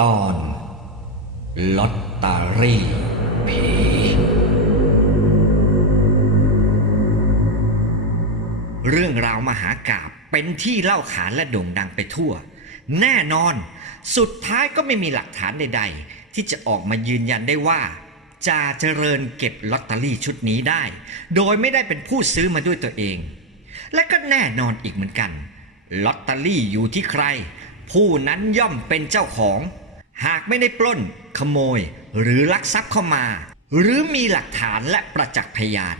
ตอนลอตเตอรี่ผีเรื่องราวมหากาบเป็นที่เล่าขานและโด่งดังไปทั่ว แน่นอน สุดท้ายก็ไม่มีหลักฐานใด ๆ ที่จะออกมายืนยันได้ว่าจ่าเจริญเก็บลอตเตอรี่ชุดนี้ได้ โดยไม่ได้เป็นผู้ซื้อมาด้วยตัวเอง และก็แน่นอนอีกเหมือนกันลอตเตอรี่อยู่ที่ใคร ผู้นั้นย่อมเป็นเจ้าของ หากไม่ได้ปล้น ขโมย หรือลักทรัพย์เข้ามา หรือมีหลักฐานและประจักษ์พยาน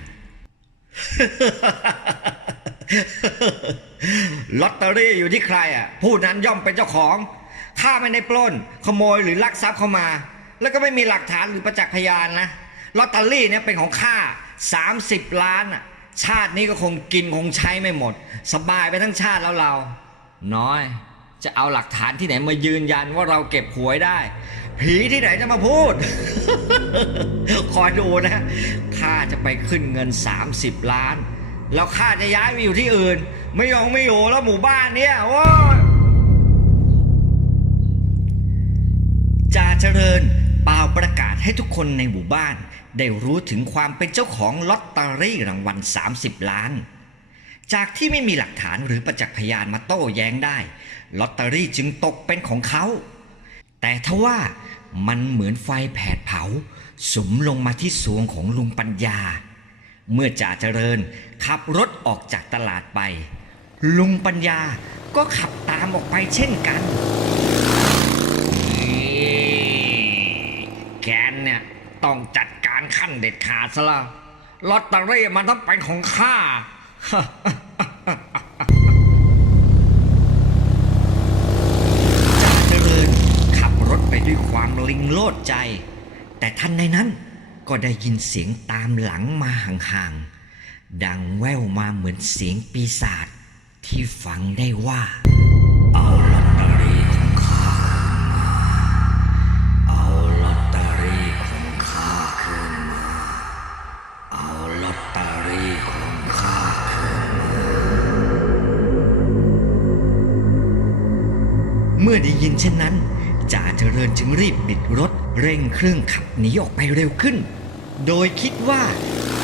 ลอตเตอรี่อยู่ที่ใครอะ ผู้นั้นย่อมเป็นเจ้าของ ถ้าไม่ได้ปล้น ขโมยหรือลักทรัพย์เข้ามา แล้วก็ไม่มีหลักฐานหรือประจักษ์พยานนะลอตเตอรี่เนี่ยเป็นของข้า30 ล้านอะชาตินี้ก็คงกินคงใช้ไม่หมด สบายไปทั้งชาติแล้วเรา น้อย จะเอาหลักฐานที่ไหนมายืนยันว่าเราเก็บหวยได้ ผีที่ไหนจะมาพูด คอยดูนะข้าจะไปขึ้นเงิน 30 ล้าน แล้วข้าจะย้ายไปอยู่ที่อื่น ไม่ยองไม่อยู่แล้วหมู่บ้านเนี้ยโว้จ่าเจริญเป่าประกาศให้ทุกคนในหมู่บ้าน ได้รู้ถึงความเป็นเจ้าของลอตเตอรี่รางวัล 30 ล้าน จากที่ไม่มีหลักฐานหรือประจักษ์พยานมาโต้แย้งได้ ลอตเตอรี่จึงตกเป็นของเขา แต่ทว่ามันเหมือนไฟแผดเผาสุมลงมาที่สวงของลุงปัญญา เมื่อจ่าเจริญขับรถออกจากตลาดไป ลุงปัญญาก็ขับตามออกไปเช่นกันแกนเนี่ยต้องจัดการขั้นเด็ดขาดซะละลอตเตอรี่มันต้องเป็นของข้าจ่า ด้วยความลิงโลดใจ แต่ทันในนั้นก็ได้ยินเสียงตามหลังมาห่างๆ ดังแว่วมาเหมือนเสียงปีศาจที่ฟังได้ว่าเอาลอตเตอรี่ของข้ามาเอาลอตเตอรี่ของข้าคืนมาเอาลอตเตอรี่ของข้าคืนมาเมื่อได้ยินเช่นนั้น จ่าเจริญจึงรีบปิดรถ เร่งเครื่องขับหนีออกไปเร็วขึ้น โดยคิดว่า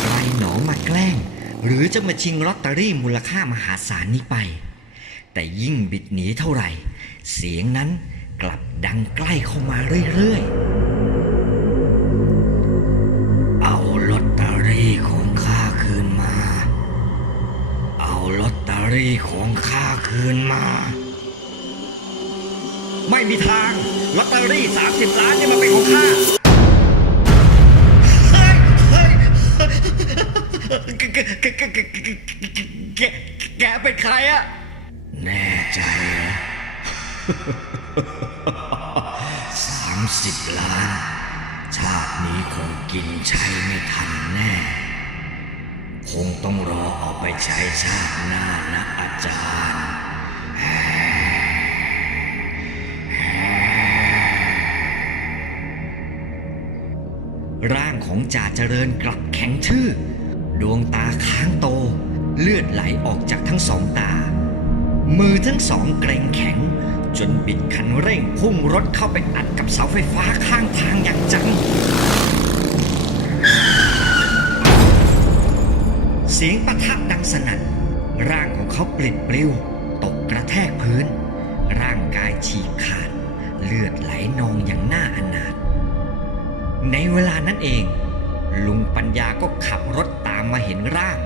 ใครหนอมาแกล้ง หรือจะมาชิงลอตเตอรี่มูลค่ามหาศาลนี้ไป แต่ยิ่งบิดหนีเท่าไหร่ เสียงนั้นกลับดังใกล้เข้ามาเรื่อยๆ เอาลอตเตอรี่ของข้าคืนมา เอาลอตเตอรี่ของข้าคืนมา ม่มีทางลอตเตอรี่ 30 ล้านนี่มันเป็นของข้าเฮ้ยเฮ้ยแกแกแกแกแกแกแกเป็นใครอะแน่ใจสามสิบล้าน ชาตินี้คงกินใช้ไม่ทันแน่ คงต้องรอเอาไปใช้ชาติหน้านะอาจารย์ ของจ่าเจริญกลับแข็งทื่อ ดวงตาค้างโต เลือดไหลออกจากทั้งสองตา มือทั้งสองเกรงแข็ง จนบิดคันเร่งพุ่งรถเข้าไปอัดกับเสาไฟฟ้าข้างทางอย่างจัง เสียงปะทะดังสนั่น ร่างของเขาปลิดปลิว ตกกระแทกพื้น ร่างกายฉีกขาด เลือดไหลนองอย่างน่าอนาถ ในเวลานั้นเอง ลุงปัญญาก็ขับรถตามมาเห็นร่าง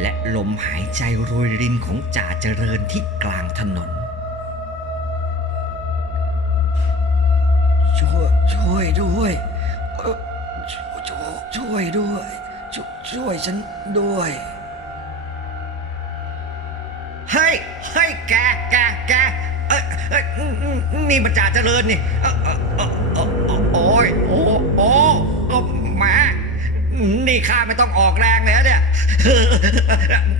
และลมหายใจโรยรินของจ่าเจริญที่กลางถนน ช่วยช่วยด้วยเอ่อช่วยช่วยช่วยด้วยช่วยช่วยฉันด้วยเฮ้ยเฮ้ยแกแกแกเอ้ยเอ้ยนี่มันจ่าเจริญนี่ โอ้ยโอ้โอ้แหม่นี่ข้าไม่ต้องออกแรงเลยเนี่ย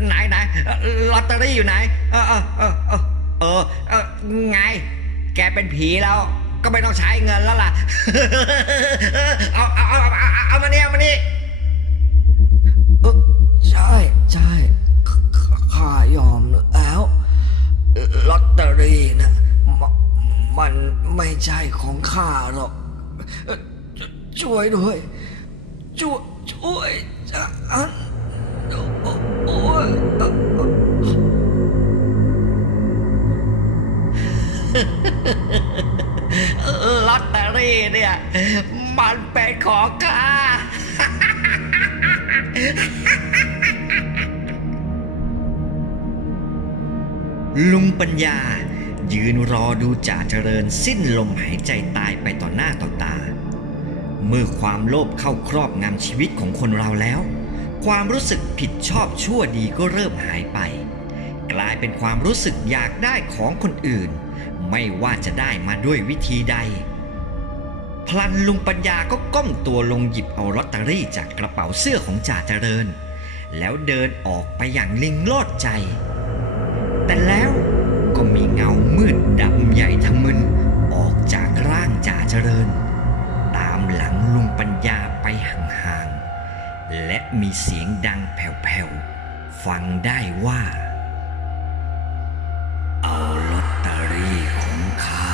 ไหนไหนลอตเตอรี่อยู่ไหน เออเออเออเออเออไง แกเป็นผีแล้วก็ไม่ต้องใช้เงินแล้วล่ะ เอาเอาเอาเอาเอามาเนี่ยเอามานี่ใช่ใช่ข้ายอมแล้วลอตเตอรี่นะ มันไม่ใช่ของข้าหรอก ช่วยด้วย ช่วย ช่วยจันโอ้ยลอตเตอรี่เนี่ย มันเป็นของข้าลุงปัญญา ยืนรอดูจ่าเจริญสิ้นลมหายใจตายไปต่อหน้าต่อตา เมื่อความโลภเข้าครอบงำชีวิตของคนเราแล้ว ความรู้สึกผิดชอบชั่วดีก็เริ่มหายไป กลายเป็นความรู้สึกอยากได้ของคนอื่น ไม่ว่าจะได้มาด้วยวิธีใด พลันลุงปัญญาก็ก้มตัวลงหยิบเอาลอตเตอรี่จากกระเป๋าเสื้อของจ่าเจริญ แล้วเดินออกไปอย่างลิงโลดใจ แต่แล้ว ก็มีเงามืดดำใหญ่ทะมึนออกจากร่างจ่าเจริญ ตามหลังลุงปัญญาไปห่างๆ และมีเสียงดังแผ่วๆ ฟังได้ว่า เอาลอตเตอรี่ของข้า